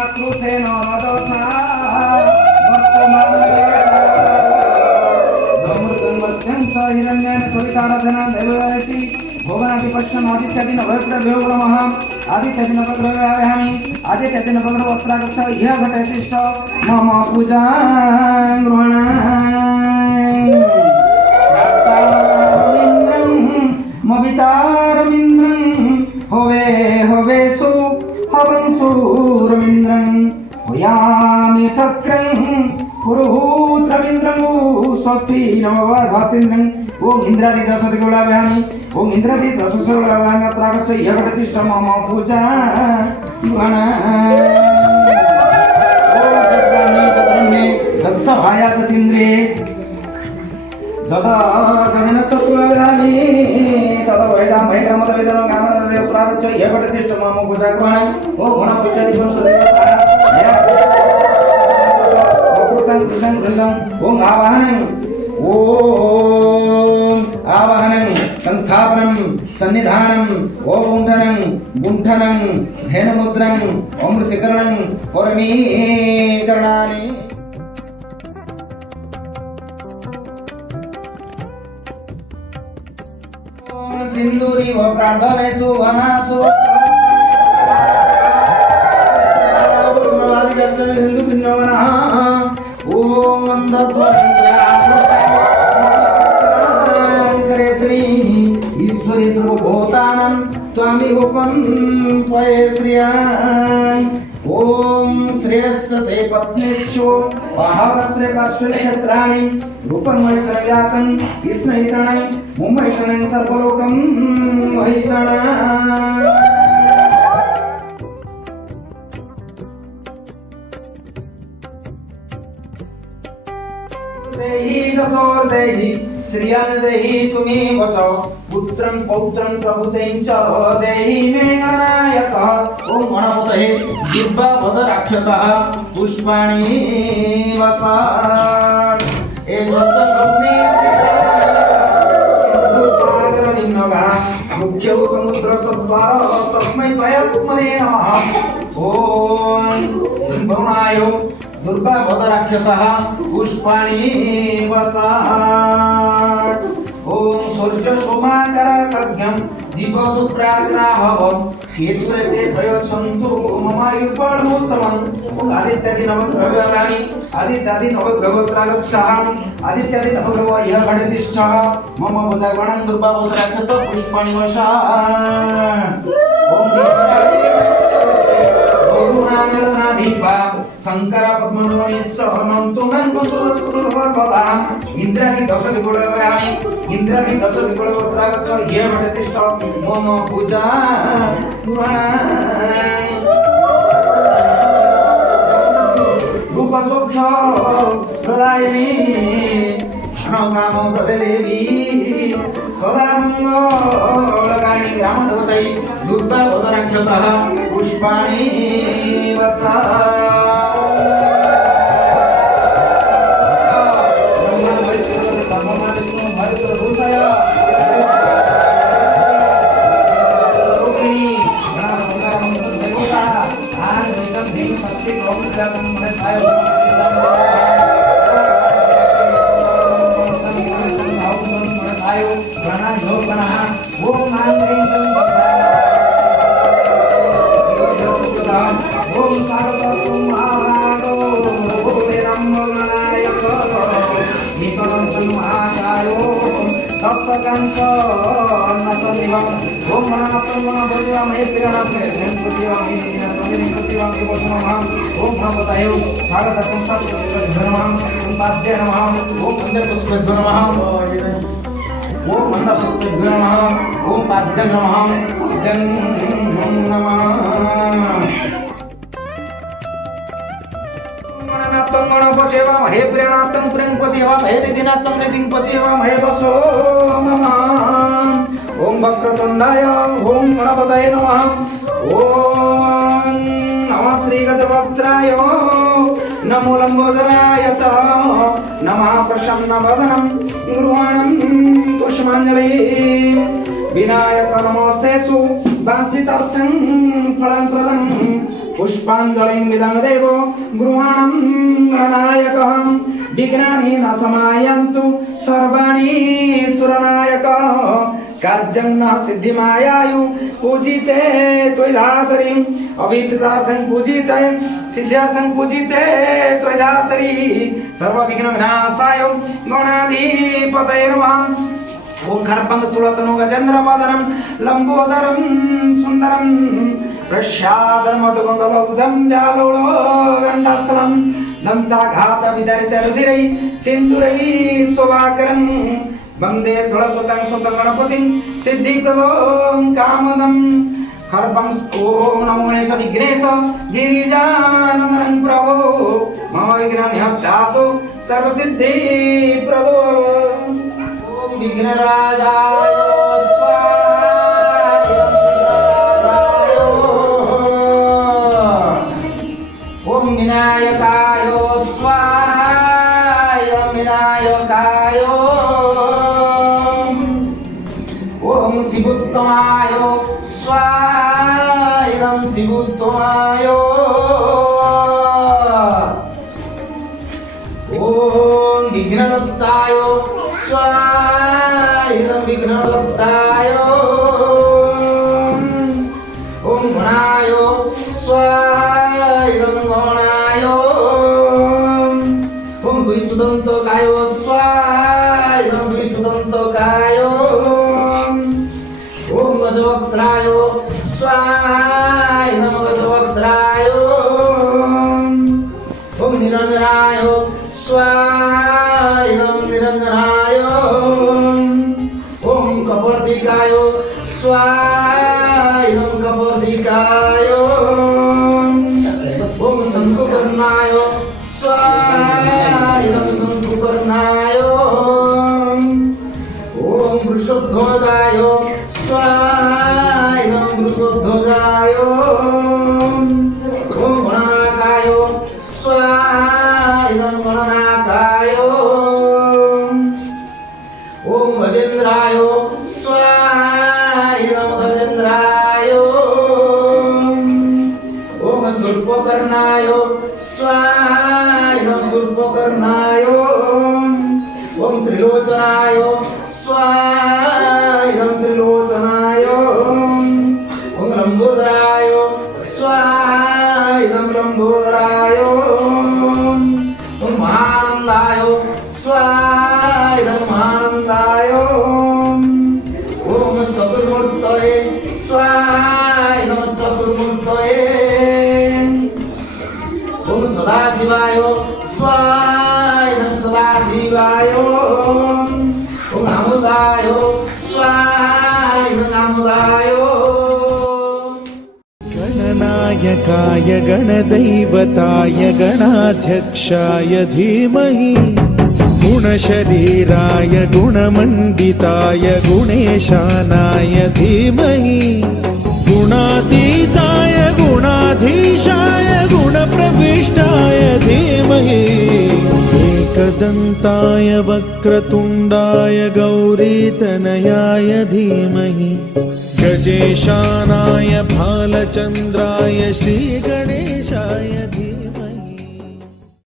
आकृतेन रजसा वर्तमानमृतं च हिरण्येन सवितारधना देवयति भुवनादिपश्यम् आदित्यादि नवग्रहव्योगमः आदित्यादि नवग्रहव्याहमि आदित्यादि नवग्रहवस्त्रागच्छ इह घटयतिष्ठ मम पूजां गृह्णामि मवितारमिन्द्रं होवे होवेसु हवं सूरमिन्द्रं होयामि शक्रं पुरुहूत्रमिन्द्रं स्वस्ति नमो भातिन्द्रं ओम इंद्रादि दशति गुणाव्यामि ओम इंद्रादि दशति गुणाव्यामि अत्रागच्छ यगतिष्ठ मम पूजा गृह्णामि ओम चक्रामि चतुर्णे तत्सभाया ततीन्द्रे जदा जनेन सत्कुलव्यामि तदा वैदां वैक्रमतवेदनं कामदेव प्रागच्छ यगतिष्ठ मम पूजा गृह्णामि ओम गणपत्यादि ओम आवाहनं संस्थापनं सन्निधानं ओम गुंठनं धेनुमुद्रं अमृतकरणं परमीकरणानि सिंदूरी व प्रार्थनेषु वनासु सिंधु पिन्नवनः ओम करे श्री ईश्वरी सर्वभूतानां त्वामिहोपं त्वये श्रियां ओम श्रेयस्ते पत्नीश्चो महावत्रे पार्श्वक्षेत्राणि रूपं वैश्रव्यातं कृष्णैषणं मुम्बैषणं सर्वलोकं वैषणं देहि ससोर देहि श्रियं देहि तुमी वचो पुत्रं पौत्रं प्रभुतें च देहि मे गणायत ओम गणपतये दिव्यपद राक्षतः पुष्पाणि वसात् एजस्वग्नि सागर निम्नगा मुख्यो समुद्र सद्वार तस्मै त्वयात्मने नमः ओम भुवनायो दुर्गापद राक्षतः पुष्पाणि वसात् ओम सूर्य सोमाकरकज्ञं जीवसूत्राग्राहवं केतुरेते प्रयोच्छन्तु ममायुर्पणमुत्तमम् ओम आदित्यादि नवग्रहव्यामि आदित्यादि नवग्रहवत्रागच्छामि आदित्यादि नवग्रह यः घटितिष्ठः मम भुजगणं दुर्गापद राक्षतः पुष्पाणि वसात् ओम गुणांगनाधिपा शंकर पद्मध्वनिश्चरणं तुमं पुत्रस्कुलवर्पदां इंद्रादि दशति गुणव्यामि इंद्रादि दशति गुणवत्रागच्छ ये घटतिष्ठ मम पूजा गृह्णामि रूपसौख्य प्रदायिनी स्थानकाम प्रदेवी सदा मंगलकारिणी ग्रामदेवतै दुर्गापद राक्षतः पुष्पाणि वसात् हे प्रेणात्म प्रेमपति एवं हे निधिनात्म निधिपति एवं हे वसो मम ओम वक्रतुंडाय ओम गणपतये नमः ओम नमः श्री गजवक्त्राय नमो लंबोदराय च नमः प्रसन्नवदनं गृहाणं पुष्पाञ्जलि विनायक नमोस्तेषु वाञ्छितार्थं फलं प्रदं पुष्पाञ्जलिं विदङ्गदेव गृहाणं गणनायकः विघ्नानि न समायन्तु सर्वाणि सुरनायकः कार्यं न सिद्धिमायायु पूजिते त्वयिधातरिं अभिप्रेतार्थं पूजिते सिद्ध्यार्थं पूजिते त्वयिधातरि सर्वविघ्नविनाशाय गणाधिपतये नमः। ओं खर्पं स्थूलतनु गजेन्द्रवदनं लंबोदरं सुन्दरं प्रसादमधुगन्धलब्धं व्यालोळगण्डस्थलं दन्ताघातविदरितरुधिरै सिन्दूरै शोभाकरं वन्दे षोडशोत्तं सुतं गणपतिं सिद्धिप्रदं कामदं खर्पं ओं नमो गणेश विघ्नेश गिरिजानन्दनं प्रभो मम विघ्ननिहतासु सर्वसिद्धिप्रदो विघ्नराजाय स्वाहा ओम विनायकाय स्वाहा विनायकाय ओम शिवोत्तमाय स्वाहा शिवोत्तमाय ओम विघ्नहर्ताय स्वाहा विघ्नहर्ताय ओम गणाय स्वाहा गणाय ओम द्विसुदन्तकाय स्वाहा द्विसुदन्तकाय ओम गजवक्त्राय स्वाहा गजवक्त्राय ओम निरञ्जनाय स्वाहा निरञ्जनाय ओम कपर्दिकाय स्वाहा कपर्दिकाय ओम शंकुकर्णाय स्वाहा शंकुकर्णाय ओम वृषध्वजाय स्वाहा वृषध्वजाय ओम गणनाकाय स्वाहा गणनाकाय ओम गजेन्द्राय स्वाहा गजेन्द्राय ओम शूर्पकर्णाय स्वाहा शूर्पकर्णाय ओम त्रिलोचनाय स्वाहा त्रिलोचनाय ओम लंबोदराय स्वाहा लंबोदराय ओम महानंदाय स्वाहा महानंदाय ओम चतुर्मूर्तये स्वाहा चतुर्मूर्तये ओम सदाशिवाय स्वाहा सदाशिवाय ओम अमुदाय स्वाहा अमुदाय गणनायकाय गणदैवताय गणाध्यक्षाय धीमहि गुणशरीराय गुणमण्डिताय गुणेशानाय धीमहि गुणातीताय गुणाधीशाय गुणप्रविष्टाय धीमहि एकदन्ताय वक्रतुण्डाय गौरीतनयाय धीमहि गजेशानाय भालचन्द्राय श्रीगणेशाय धीमहि।